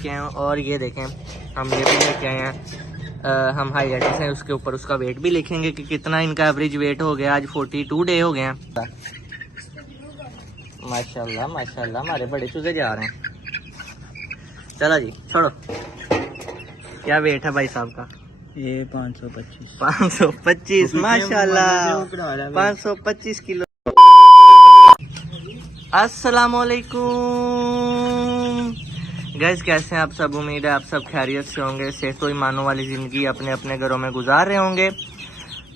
लेके आए हैं। और ये देखें हम ये भी लेके आए हैं, हम हाईलाइटर्स हैं उसके ऊपर उसका वेट भी लिखेंगे कि कितना इनका एवरेज वेट हो गया। आज 42 डे हो गए हैं। माशाल्लाह माशाल्लाह हमारे बड़े चूजे जा रहे हैं। चलो जी छोड़ो। क्या वेट है भाई साहब का? ये 525 525 माशाल्लाह 525 किलो। अस्सलामुअलैकुम गाइस, कैसे हैं आप सब? उम्मीद है आप सब खैरियत से होंगे, सेहत और ईमानों वाली ज़िंदगी अपने अपने घरों में गुजार रहे होंगे।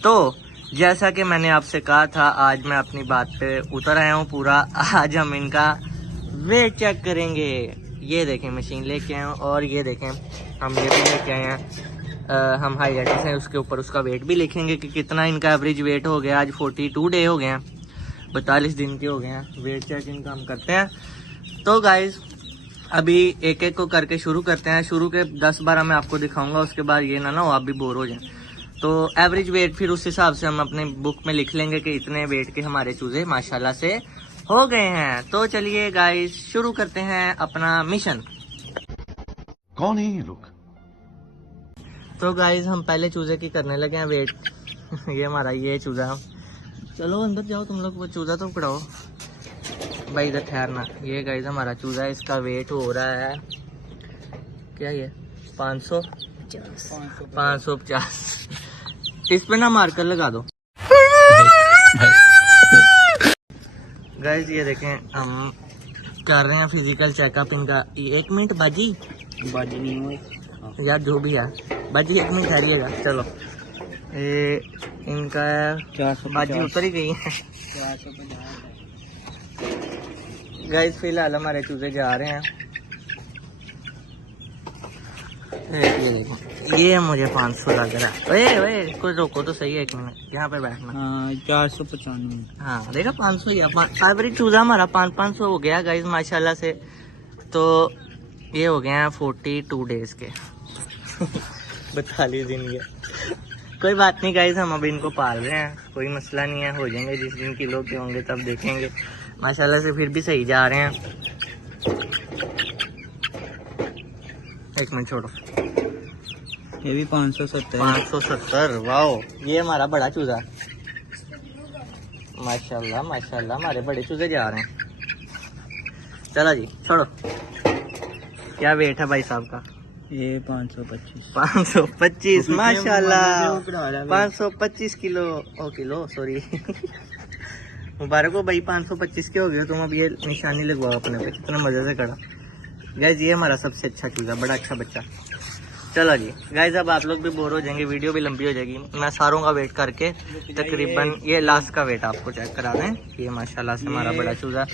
तो जैसा कि मैंने आपसे कहा था, आज मैं अपनी बात पे उतर आया हूँ पूरा। आज हम इनका वेट चेक करेंगे। ये देखें मशीन लेके आए हैं और ये देखें हम ये भी लेके आए हैं, हम हाईलाइटर्स हैं उसके ऊपर उसका वेट भी लिखेंगे कि कितना इनका एवरेज वेट हो गया। आज 42 डे हो गए हैं, 42 दिन के हो गए हैं। वेट चेक इनका हम करते हैं। तो गाइज अभी एक एक को करके शुरू करते हैं। शुरू के 10-12 मैं आपको दिखाऊंगा, उसके बाद ये ना हो आप भी बोर हो जाएं। तो एवरेज वेट फिर उस हिसाब से हम अपने बुक में लिख लेंगे कि इतने वेट के हमारे चूजे माशाल्लाह से हो गए हैं। तो चलिए गाइज शुरू करते हैं अपना मिशन। कौन है ये लोग? तो गाइज हम पहले चूजे की करने लगे हैं वेट। ये हमारा ये चूजा, चलो अंदर जाओ तुम लोग, वो चूजा तो पकड़ाओ भाई, इधर ठहरना। ये गाइस हमारा चूजा है, इसका वेट हो रहा है क्या ये 550। इस पे ना मार्कर लगा दो गाइस। ये देखें हम कर रहे हैं फिजिकल चेकअप इनका। 1 मिनट बाजी नहीं हुई यार, जो भी है बाजी 1 मिनट ठहरिएगा। चलो ये इनका बाजी उतर ही गई है गाइस। फिलहाल हमारे चूजे जा रहे हैं। ये मुझे 500 लग रहा है। ओए कुछ रोको तो सही है, 1 मिनट यहाँ पे बैठना। 495। हाँ देखा 500 ही एवरेज चूजा हमारा 500 हो गया गाइस माशाल्लाह से। तो ये हो गए हैं 42 डेज के 42 दिन के। कोई बात नहीं गाइस, हम अभी इनको पाल रहे हैं, कोई मसला नहीं है। हो जाएंगे जिस दिन किलो के होंगे तब देखेंगे। माशाल्लाह से फिर भी सही जा रहे हैं। 1 मिनट छोड़ो। ये भी 570। 570 वाओ। ये हमारा बड़ा चूजा माशाल्लाह माशाल्लाह हमारे बड़े चूजे जा रहे हैं। चलो जी छोड़ो। क्या वेट है भाई साहब का? ये 525 525 माशाल्लाह 525 किलो सॉरी मुबारक हो भाई, 525 के हो गए तुम। अब ये निशानी लगवाओ अपने पे, कितना मजे से करा गाइज। ये हमारा सबसे अच्छा चूजा, बड़ा अच्छा बच्चा। चलो जी गाइज, अब आप लोग भी बोर हो जाएंगे, वीडियो भी लंबी हो जाएगी। मैं सारों का वेट करके तकरीबन ये लास्ट का वेट आपको चेक करा दें। ये माशाल्लाह से हमारा बड़ा चूजा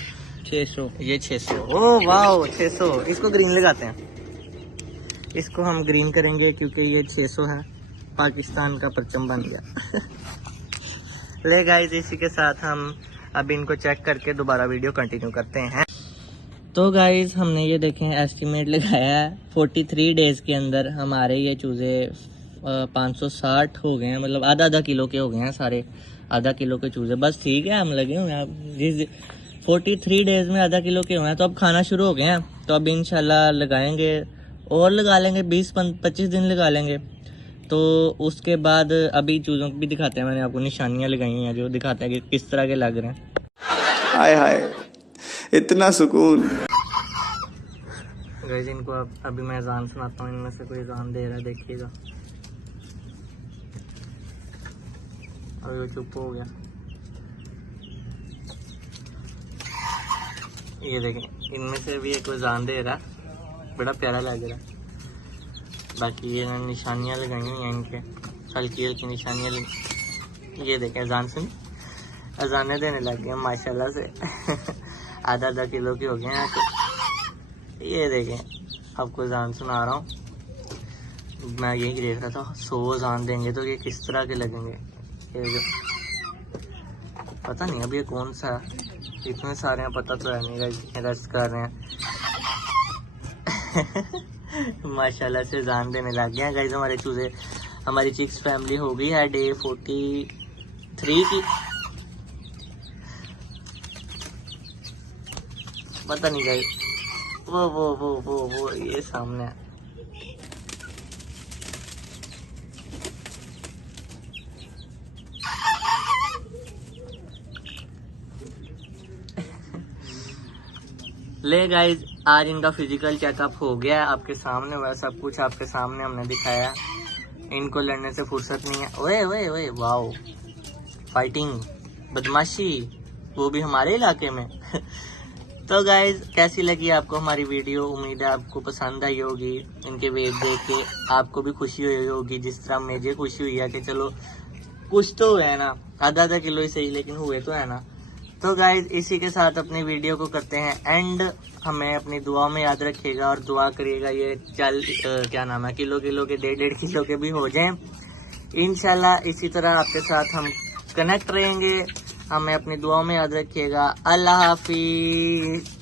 600। ये 600। ओह वाह 600। इसको ग्रीन लगाते हैं, इसको हम ग्रीन करेंगे क्योंकि ये 600 है, पाकिस्तान का परचम बन गया। ले गाइस, इसी के साथ हम अब इनको चेक करके दोबारा वीडियो कंटिन्यू करते हैं। तो गाइस हमने ये देखें एस्टिमेट लगाया है 43 डेज के अंदर हमारे ये चूजे 560 हो गए हैं, मतलब आधा किलो के हो गए हैं सारे। आधा किलो के चूजे बस ठीक है, हम लगे हुए हैं। जिस 43 डेज में आधा किलो के हुए हैं तो अब खाना शुरू हो गए हैं। तो अब इंशाल्लाह लगाएंगे और लगा लेंगे, 20-25 दिन लगा लेंगे। तो उसके बाद अभी चूज़ों को भी दिखाते हैं। मैंने आपको निशानियां लगाई हैं जो दिखाते हैं कि किस तरह के लग रहे हैं। हाय हाय इतना सुकून। गाइस इनको अभी मैं अजान सुनाता हूँ, इनमें से कोई अजान दे रहा है, देखिएगा। अभी वो चुप हो गया। ये देखें इनमें से भी एक अजान दे रहा है, बड़ा प्यारा लग रहा है। बाकी ये निशानियाँ लगाई हुई हैं इनके, हल्की हल्की निशानियाँ लगी। ये देखें अजान सुन, अजाने देने लग गए माशाल्लाह से। आधा किलो के हो गए हैं। तो ये देखें आपको अजान सुना रहा हूँ। मैं यही देख रहा था 100 अजान देंगे तो ये किस तरह के लगेंगे। ये जो पता नहीं अब ये कौन सा, इतने सारे हैं पता तो है नहीं, रेस्ट कर रहे हैं। माशाल्लाह से जान देने लग गए हैं गाइस हमारे चूजे। हमारी चिक्स फैमिली हो गई है डे 43 की। पता नहीं गाइस वो ये सामने है। ले गाइज, आज इनका फिजिकल चेकअप हो गया है, आपके सामने हुआ, सब कुछ आपके सामने हमने दिखाया। इनको लड़ने से फुर्सत नहीं है। ओए ओए ओए, वाओ, फाइटिंग, बदमाशी, वो भी हमारे इलाके में। तो गाइज, कैसी लगी आपको हमारी वीडियो? उम्मीद है आपको पसंद आई होगी। इनके वेव देख के आपको भी खुशी हुई होगी, जिस तरह मुझे खुशी हुई है कि चलो कुछ तो है ना, आधा किलो ही सही, लेकिन हुए तो है ना। तो गाइज, इसी के साथ अपनी वीडियो को करते हैं एंड। हमें अपनी दुआ में याद रखिएगा और दुआ करिएगा ये क्या नाम है, किलो के 1.5 किलो के भी हो जाएं इंशाल्लाह। इसी तरह आपके साथ हम कनेक्ट रहेंगे। हमें अपनी दुआ में याद रखिएगा। अल्लाह हाफिज।